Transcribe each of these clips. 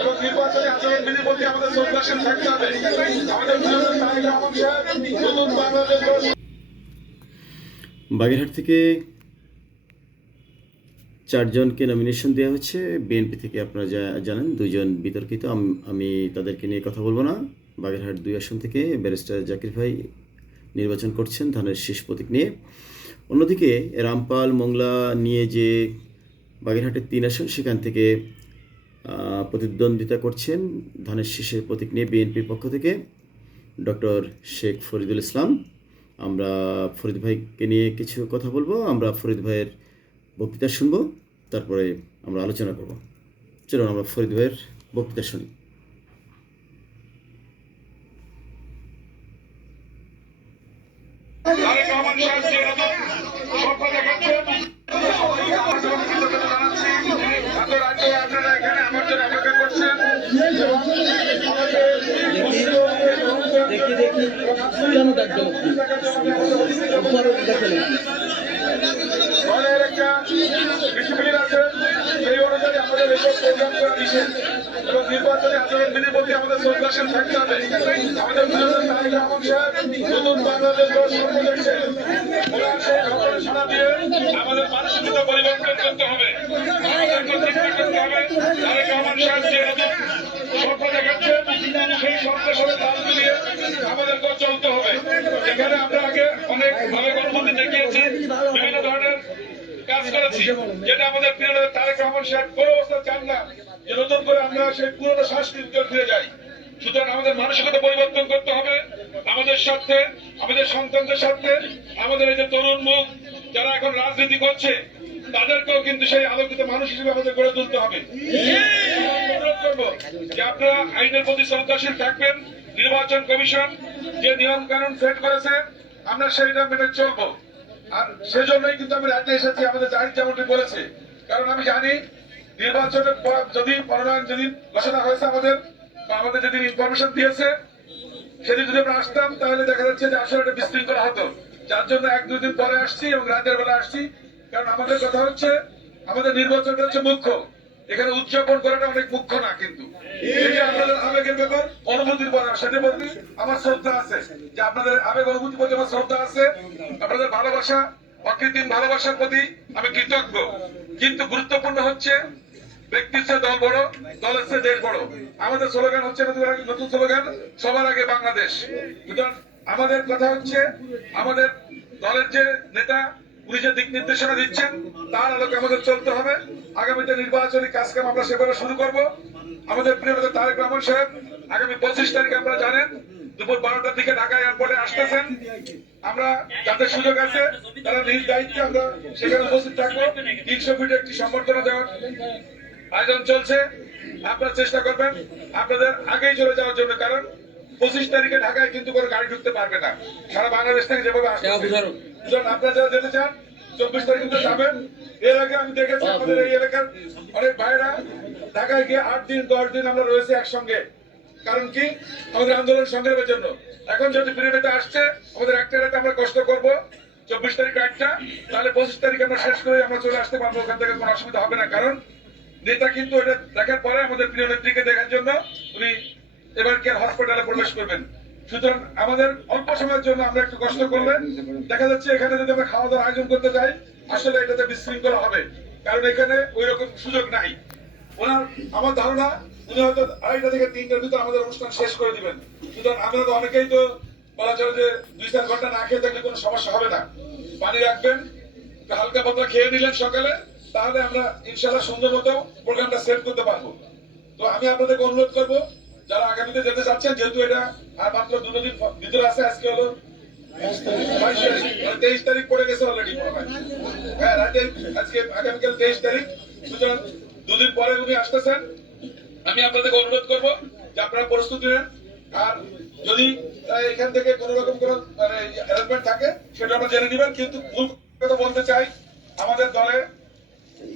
এবং প্রতি আমাদের থাকতে হবে। আমাদের নতুন বাংলাদেশ বাগেরহাট থেকে চারজনকে নমিনেশন দেওয়া হচ্ছে। বিএনপি থেকে আপনারা জানেন, দুজন বিতর্কিত। আমি তাদেরকে নিয়ে কথা বলব না। বাগেরহাট দুই আসন থেকে ব্যারিস্টার জাকির ভাই নির্বাচন করছেন ধানের শেষ প্রতীক নিয়ে। অন্যদিকে রামপাল, মোংলা নিয়ে যে বাগেরহাটের তিন আসন, সেখান থেকে প্রতিদ্বন্দ্বিতা করছেন ধানের শীষের প্রতীক নিয়ে বিএনপির পক্ষ থেকে ডক্টর শেখ ফরিদুল ইসলাম। আমরা ফরিদ ভাইকে নিয়ে কিছু কথা বলব, আমরা ফরিদ ভাইয়ের বক্তৃতা শুনব, তারপরে আমরা আলোচনা করব। চলুন, আমরা ফরিদ ভাইয়ের বক্তৃতা শুনি। কেন ডাকছেন আপনি ডিসিপ্লিন আছে সেই অনুযায়ী আমাদের এসব প্রোগ্রাম করা নিষেধ এবং নির্বাচনী আচরণ বিধির প্রতি আমাদের শ্রদ্ধাশীল থাকতে হবে আমাদের প্রিয় তারেক রহমান সাহেব পরিবর্তন করতে হবে। যেটা আমাদের প্রিয় তারেক রহমান সাহেব কোনো অবস্থা চান না যে নতুন করে আমরা সেই পুরনো সংস্কৃতিতে ফিরে যাই সুতরাং আমাদের মানসিকতা পরিবর্তন করতে হবে আমাদের সাথে, আমাদের সন্তানদের সাথে, আমাদের এই যে তরুণ মুখ, যারা এখন রাজনীতি করছে তাদেরকেও কিন্তু সেই আলোকিত মানুষ হিসেবে আমাদের গড়ে তুলতে হবে। অনুরোধ করব যে আপনারা আইনের প্রতি শ্রদ্ধাশীল থাকবেন, নির্বাচন কমিশন যে নিয়ম কানুন সেট করেছে, আমরা সেইটা মেনে চলবো। আর সেজন্যই কিন্তু আমি রাজ্যে এসেছি, আমাদের জাহির যেমনটি বলেছে। কারণ আমি জানি নির্বাচনের পর যদি মনোনয়ন যেদিন ঘোষণা হয়েছে আমাদের, বা আমাদের যেদিন ইনফরমেশন দিয়েছে, সেদিন যদি আমরা আসতাম, তাহলে দেখা যাচ্ছে যে আসলে এটা বিশৃঙ্খলা হতো। যার জন্য এক দুই দিন পরে আসছি এবং রাতের বেলা আসছি কারণ আমাদের কথা হচ্ছে, আমাদের নির্বাচনটা হচ্ছে মুখ্য। এখানে উদযাপন করাটা অনেক মুখ্য না কিন্তু। আপনাদের আবেগের ব্যাপার, অনুভূতির আমার শ্রদ্ধা আছে। যে আপনাদের আবেগ প্রতি আমার শ্রদ্ধা আছে, আপনাদের ভালোবাসা, অকৃত্রিম ভালোবাসার প্রতি আমি কৃতজ্ঞ। কিন্তু গুরুত্বপূর্ণ হচ্ছে, ব্যক্তির চেয়ে দল বড়, দলের চেয়ে দেশ বড়। আমাদের স্লোগান হচ্ছে, নতুন স্লোগান, সবার আগে বাংলাদেশ। আমাদের কথা হচ্ছে, আমাদের দলের যে নেতা উনি যে দিক নির্দেশনা দিচ্ছেন, তার আলোকে আমাদের চলতে হবে। আগামীতে নির্বাচনী কাজকাম আমরা সেভাবে শুরু করব। আমাদের প্রিয় নেতা তারেক রহমান সাহেব, আগামী পঁচিশ তারিখে আপনারা জানেন, দুপুর বারোটার দিকে ঢাকা এয়ারপোর্টে আসতেছেন। আমরা যাদের সুযোগ আছে, তারা নিজ দায়িত্বে আমরা সেখানে উপস্থিত থাকব। তিনশো ফিটে একটি সম্বর্ধনা দেওয়ার আয়োজন চলছে। আপনারা চেষ্টা করবেন আপনাদের আগেই চলে যাওয়ার জন্য, কারণ পঁচিশ তারিখে ঢাকায় কিন্তু কোনো গাড়ি ঢুকতে পারবে না। সারা বাংলাদেশ থেকে যেভাবে আসছে সুতরাং আপনারা যারা যেতে চান চব্বিশ তারিখ কিন্তু যাবেন। এর আগে আমি দেখেছি আমাদের এই এলাকার অনেক ভাইরা ঢাকায় গিয়ে আট দিন দশ দিন আমরা রয়েছি একসঙ্গে। কারণ কি? আমাদের আন্দোলন সংগ্রামের জন্য। এখন যদি পিরিয়ডে আসছে আমাদের একটা রাতে আমরা কষ্ট করব। চব্বিশ তারিখ একটা তাহলে পঁচিশ তারিখ আমরা শেষ করে আমরা চলে আসতে পারব। ওখান থেকে কোনো অসুবিধা হবে না। কারণ নেতা কিন্তু এটা দেখার পরে আমাদের প্রিয় নেত্রীকে দেখার জন্য উনি এবার কেয়ার হসপিটালে প্রবেশ করবেন? সুতরাং আমাদের অল্প সময়ের জন্য আমরা একটু কষ্ট করলে দেখা যাচ্ছে এখানে যদি আমরা খাওয়া দাওয়ার আয়োজন করতে যাই, আসলে এটাতে বিশৃঙ্খলা হবে, কারণ এখানে ওই রকম সুযোগ নাই। ওনার, আমার ধারণা, উনি হয়তো আড়াইটা থেকে তিনটার ভিতরে আমাদের অনুষ্ঠান শেষ করে দিবেন। সুতরাং আমরা তো অনেকেই তো বলা চলে যে দুই চার ঘণ্টা না খেয়ে থাকলে কোনো সমস্যা হবে না। পানি রাখবেন হালকা পাতলা খেয়ে নিলেন সকালে, তাহলে আমরা ইনশাল্লাহ সুন্দর মতো প্রোগ্রামটা সেট করতে পারব। তো আমি আপনাদেরকে অনুরোধ করব যারা আগামীতে যেতে চাচ্ছেন, যেহেতু এটা আর মাত্র দুটো দিন ভিতরে আছে, আজকে হলো তেইশ তারিখ পড়ে গেছে অলরেডি হ্যাঁ রাতে আজকে আগামীকাল তেইশ তারিখ। সুতরাং দুদিন পরে উনি আসতেছেন। আমি আপনাদেরকে অনুরোধ করব যে আপনারা প্রস্তুতি নেন। আর যদি এখান থেকে কোনো রকম কোনো মানে অ্যারেঞ্জমেন্ট থাকে, সেটা আমরা জেনে নেবেন। কিন্তু মূল কথা বলতে চাই, আমাদের দলে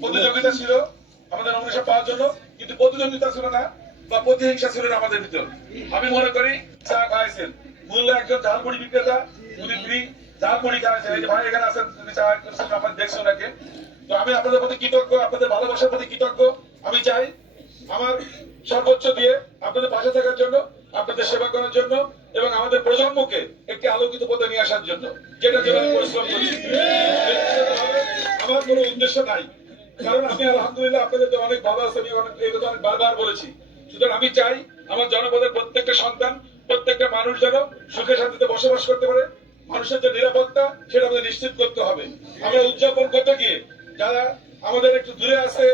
প্রতিযোগিতা ছিল, আমাদের নমিনেশন পাওয়ার জন্য। কিন্তু প্রতিযোগিতা ছিল না। বা প্রতিহিংসা ছিল না আমাদের ভিতর। আমি মনে করি চা খাওয়াইছেন মূল্য একজন ঝালমুড়ি বিক্রেতা, উনি ফ্রি ঝালমুড়ি খাওয়াইছেন এই যে ভাই এখানে আছেন, উনি চা করছেন, আপনার দেখছেন ওনাকে। তো আমি আপনাদের প্রতি কৃতজ্ঞ, আপনাদের ভালোবাসার প্রতি কৃতজ্ঞ। আমি চাই আমার সর্বোচ্চ দিয়ে আপনাদের পাশে থাকার জন্য, আপনাদের সেবা করার জন্য এবং আমাদের প্রজন্মকে একটি আলোকিত পথে নিয়ে আসার জন্য। যেটা জন্য আমি পরিশ্রম করছি। আমার কোনো উদ্দেশ্য নাই। কারণ আমি আলহামদুলিল্লাহ আপনাদের অনেক ভালো আছে, আমি অনেক বারবার বলেছি। সুতরাং আমি চাই আমার জনপদের প্রত্যেকটা সন্তান, প্রত্যেকটা মানুষ যেন সুখে শান্তিতে বসবাস করতে পারে, মানুষের যে নিরাপত্তা সেটা আমাদের নিশ্চিত করতে হবে। আমরা উদযাপন করতে গিয়ে যারা আমাদের একটু দূরে আছে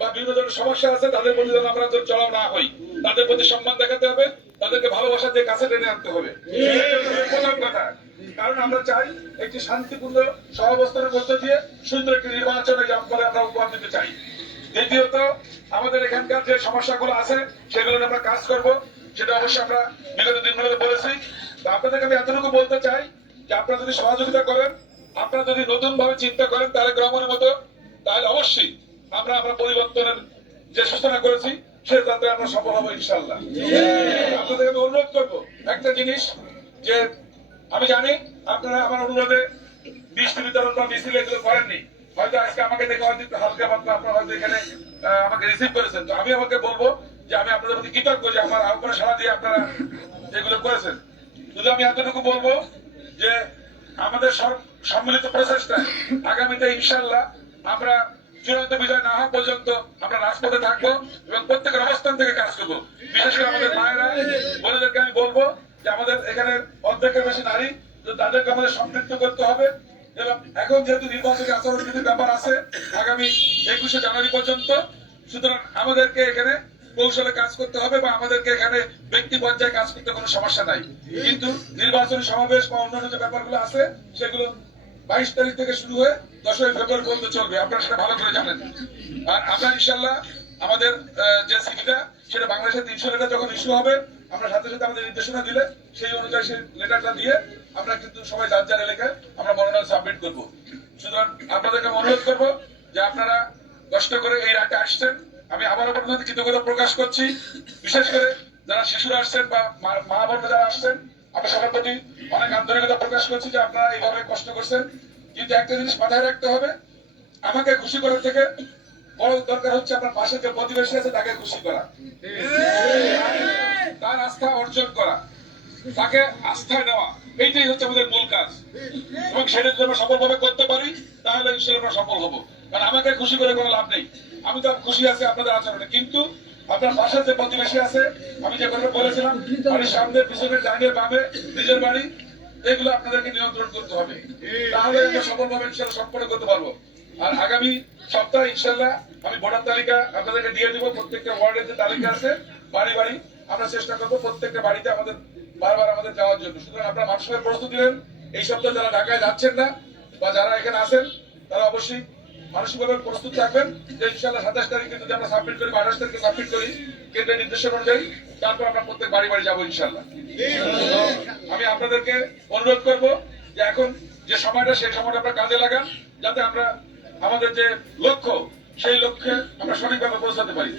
বা বিভিন্ন ধরনের সমস্যা আছে, তাদের প্রতি যেন আমরা চড়াও না হই। তাদের প্রতি সম্মান দেখাতে হবে, তাদেরকে ভালোবাসা দিয়ে কাছে টেনে আনতে হবে। প্রথম কথা, কারণ আমরা চাই একটি শান্তিপূর্ণ সহাবস্থানের মধ্য দিয়ে সুন্দর একটি নির্বাচনে আমরা উপহার দিতে চাই। দ্বিতীয়ত, আমাদের এখানকার যে সমস্যাগুলো আছে, সেগুলো আমরা কাজ করব। সেটা অবশ্যই আমরা বিগত দিনগুলোতে বলেছি। আপনাদেরকে আমি এতটুকু বলতে চাই যে আপনারা যদি সহযোগিতা করেন, আপনারা যদি নতুন ভাবে চিন্তা করেন, তাহলে গ্রামের মতো, তাহলে অবশ্যই আমরা আমরা পরিবর্তনের যে সূচনা করেছি, সে তাতে আমরা সফল হব ইনশাল্লাহ আপনাদেরকে আমি অনুরোধ করব একটা জিনিস যে আমি জানি আপনারা আমার অনুরোধে বৃষ্টি বিতরণ বা মিছিল এগুলো করেননি। হয়তো আজকে আমাকে দেখে হয়তো একটু হালকা পাতলা আপনারা হয়তো এখানে আমাকে রিসিভ করেছেন। তো আমি আমাকে বলব যে আমি আপনাদের প্রতি কৃতজ্ঞ যে আমার আহ্বানে সারা দিয়ে আপনারা এগুলো করেছেন। শুধু আমি এতটুকু বলব যে আমাদের সম্মিলিত প্রচেষ্টায় আগামীতে ইনশাল্লাহ আমরা চূড়ান্ত বিজয় না হওয়া পর্যন্ত আমরা রাজপথে থাকব এবং প্রত্যেকের অবস্থান থেকে কাজ করব। বিশেষ করে আমাদের মায়েরা, বোনেদেরকে আমি বলব যে আমাদের এখানে অর্ধেকের বেশি নারী, তো তাদেরকে আমাদের সম্পৃক্ত করতে হবে। এখন যেহেতু নির্বাচনী আচরণবিধির ব্যাপার আছে, আগামী একুশে জানুয়ারি পর্যন্ত, সুতরাং আমাদেরকে এখানে কৌশলে কাজ করতে হবে বা আমাদেরকে এখানে ব্যক্তি পর্যায়ে কাজ করতে কোনো সমস্যা নাই। কিন্তু নির্বাচনী সমাবেশ বা অন্যান্য যে ব্যাপারগুলো আছে, সেগুলো বাইশ তারিখ থেকে শুরু হয়ে দশই ফেব্রুয়ারি পর্যন্ত চলবে। আপনারা সেটা ভালো করে জানেন। আর আমরা ইনশাল্লাহ আমাদের যে সিটিটা, সেটা বাংলাদেশের তিনশো লেটার যখন ইস্যু হবে, আমরা সাথে সাথে আমাদের নির্দেশনা দিলে সেই অনুযায়ী সেই লেটারটা দিয়ে আমরা কিন্তু সবাই যার যার এলাকায় করব। সুতরাং আপনাদেরকে অনুরোধ করব যে আপনারা কষ্ট করে এই রাতে আসছেন। আমি আবারও আপনাদের কৃতজ্ঞতা প্রকাশ করছি। বিশেষ করে যারা শিশুরা আসছেন বা মা- বোনরা যারা আসছেন আমি সবার প্রতি অনেক আন্তরিকতা প্রকাশ করছি যে আপনারা এইভাবে কষ্ট করছেন। কিন্তু একটা জিনিস মাথায় রাখতে হবে আমাকে খুশি করার থেকে বড় দরকার হচ্ছে আপনার পাশে যে প্রতিবেশী আছে তাকে খুশি করা। তার আস্থা অর্জন করা। তাকে আস্থা নেওয়া। এইটাই হচ্ছে আমাদের মূল কাজ। এবং সেটা যদি আমরা সফলভাবে করতে পারি, তাহলে ইনশাল্লাহ আমরা সফল হব। কারণ আমাকে খুশি করে কোনো লাভ নেই। আমি তো খুশি আছি আপনাদের আচরণে, কিন্তু আপনার পাশে যে প্রতিবেশী আছে, আমি যে কথা বলেছিলাম বাড়ির সামনে পিছনে ডাইনে বামে নিজের বাড়ি, এগুলো আপনাদেরকে নিয়ন্ত্রণ করতে হবে। তাহলে আমরা সফলভাবে ইনশাল্লাহ সম্পন্ন করতে পারব। আর আগামী সপ্তাহে ইনশাল্লাহ আমি ভোটার তালিকা আপনাদেরকে দিয়ে দিব। প্রত্যেকটা ওয়ার্ডের যে তালিকা আছে, বাড়ি বাড়ি আমরা চেষ্টা করব প্রত্যেকটা বাড়িতে আমাদের বারবার আমাদের যাওয়ার জন্য। সুতরাং আপনারা মানুষের প্রস্তুতি নেন এই সপ্তাহে যারা ঢাকায় যাচ্ছেন না বা যারা এখানে আছেন, তারা অবশ্যই মানসিকভাবে প্রস্তুত থাকবেন যে ইনশাল্লাহ সাতাশ তারিখে যদি আমরা সাবমিট করি বা আঠাশ তারিখে সাবমিট করি, কেন্দ্রের নির্দেশনা অনুযায়ী তারপর আমরা প্রত্যেক বাড়ি বাড়ি যাব ইনশাল্লাহ আমি আপনাদেরকে অনুরোধ করব যে এখন যে সময়টা, সেই সময়টা আমরা কাজে লাগান, যাতে আমরা আমাদের যে লক্ষ্য, সেই লক্ষ্যে আমরা সঠিকভাবে পৌঁছাতে পারি।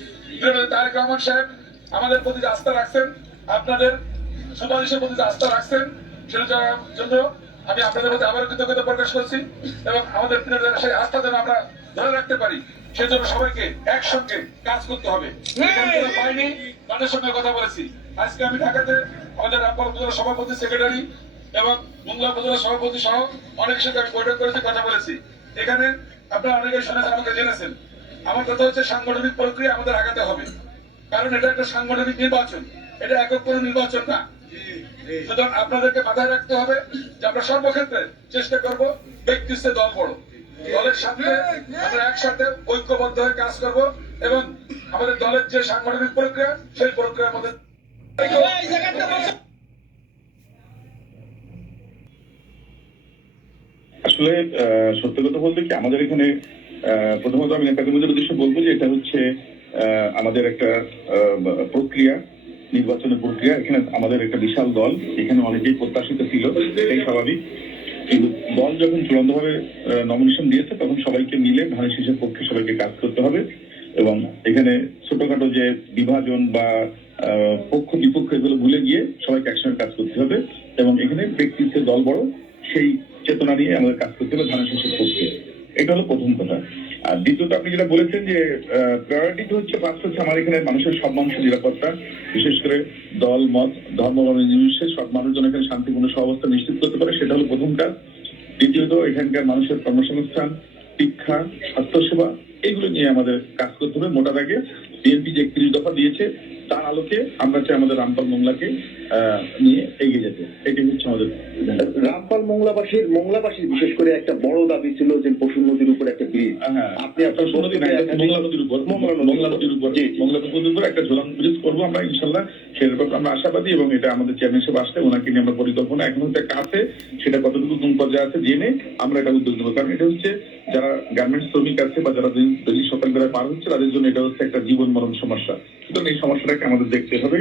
তারেক রহমান সাহেব আমাদের প্রতি আস্থা রাখছেন, আপনাদের সুপারিশের প্রতি আস্থা রাখছেন সেটার জন্য আমি আপনাদের প্রতি আবার কৃতজ্ঞতা প্রকাশ করছি এবং আমাদের সেই আস্থা যেন আমরা ধরে রাখতে পারি সেজন্য সবাইকে একসঙ্গে কাজ করতে হবে। পাইনি তাদের সঙ্গে কথা বলেছি। আজকে আমি ঢাকাতে আমাদের রামপাল উপজেলা সভাপতি সেক্রেটারি এবং মোংলা উপজেলা সভাপতি সহ অনেকের সাথে আমি বৈঠক করেছি কথা বলেছি। এখানে আপনারা অনেকে শুনেছেন আমাকে জেনেছেন। আমার কথা হচ্ছে সাংগঠনিক প্রক্রিয়া আমাদের আগাতে হবে। কারণ এটা একটা সাংগঠনিক নির্বাচন। এটা একক কোনো নির্বাচন না। সুতরাং আপনাদেরকে মাথায় রাখতে হবে যে আমরা সর্বক্ষেত্রে চেষ্টা করব ব্যক্তির চেয়ে দল বড় দলের সাথে আমরা একসাথে ঐক্যবদ্ধ হয়ে কাজ করব এবং আমাদের দলের যে সাংগঠনিক প্রক্রিয়া সেই প্রক্রিয়ার মধ্যে আসলে আহ, সত্য কথা বলতে কি আমাদের এখানে আহ, প্রথমত আমি নেতাকর্মীদের উদ্দেশ্যে বলব যে এটা হচ্ছে আহ, আমাদের একটা আহ, প্রক্রিয়া। নির্বাচনের প্রক্রিয়া, এখানে আমাদের একটা বিশাল দল, এখানে অনেকেই প্রত্যাশিত ছিল এটাই স্বাভাবিক। কিন্তু দল যখন চূড়ান্তভাবে নমিনেশন দিয়েছে, তখন সবাইকে মিলে ধানের শীষের পক্ষে সবাইকে কাজ করতে হবে এবং এখানে ছোটখাটো যে বিভাজন বা পক্ষ বিপক্ষ এগুলো ভুলে গিয়ে সবাইকে একসঙ্গে কাজ করতে হবে এবং এখানে ব্যক্তিত্বের দল বড়, সেই চেতনা নিয়ে আমাদের কাজ করতে হবে ধানের শীষের পক্ষে। এটা হলো প্রথম কথা। আর দ্বিতীয়ত আপনি যেটা বলেছেন যে প্রায়োরিটি হচ্ছে ফার্স্ট হচ্ছে আমার এখানে মানুষের সব মানুষের নিরাপত্তা, বিশেষ করে দল, মত, ধর্ম নির্বিশেষে সব মানুষজন এখানে শান্তিপূর্ণ সহাবস্থা নিশ্চিত করতে পারে, সেটা হলো প্রথম কাজ। দ্বিতীয়ত, এখানকার মানুষের কর্মসংস্থান, শিক্ষা, স্বাস্থ্যসেবা, এগুলো নিয়ে আমাদের কাজ করতে হবে। মোটা দাগে বিএনপি যে একত্রিশ দফা দিয়েছে, তার আলোকে আমরা চাই আমাদের রামপাল মোংলাকে নিয়ে এগিয়ে যেতে। এটাই হচ্ছে আমাদের মোংলাবাসীর মোংলাবাসীর বিশেষ করে একটা বড় দাবি ছিল যে পশু নদীর উপর একটা ব্রিজ। হ্যাঁ আপনি আপনার মোংলা নদীর উপর মোংলা নদীর উপর। মোংলা নদীর উপর একটা ঝোলান ব্রিজ করব আমরা ইনশাল্লাহ। সেটার ব্যাপারে আমরা আশাবাদী এবং এটা আমাদের চেয়ারম্যান সাহেব আসলে ওনাকে নিয়ে আমরা পরিকল্পনা এখন হচ্ছে একটা আছে সেটা কতটুকু কোন পর্যায়ে আছে জেনে আমরা এটা উদ্যোগ নেব। কারণ এটা হচ্ছে যারা গার্মেন্টস শ্রমিক আছে বা যারা দিন ডেলি সকাল বেলায় পার হচ্ছে তাদের জন্য এটা হচ্ছে একটা জীবন মরণ সমস্যা। সুতরাং এই সমস্যাটাকে আমাদের দেখতে হবে।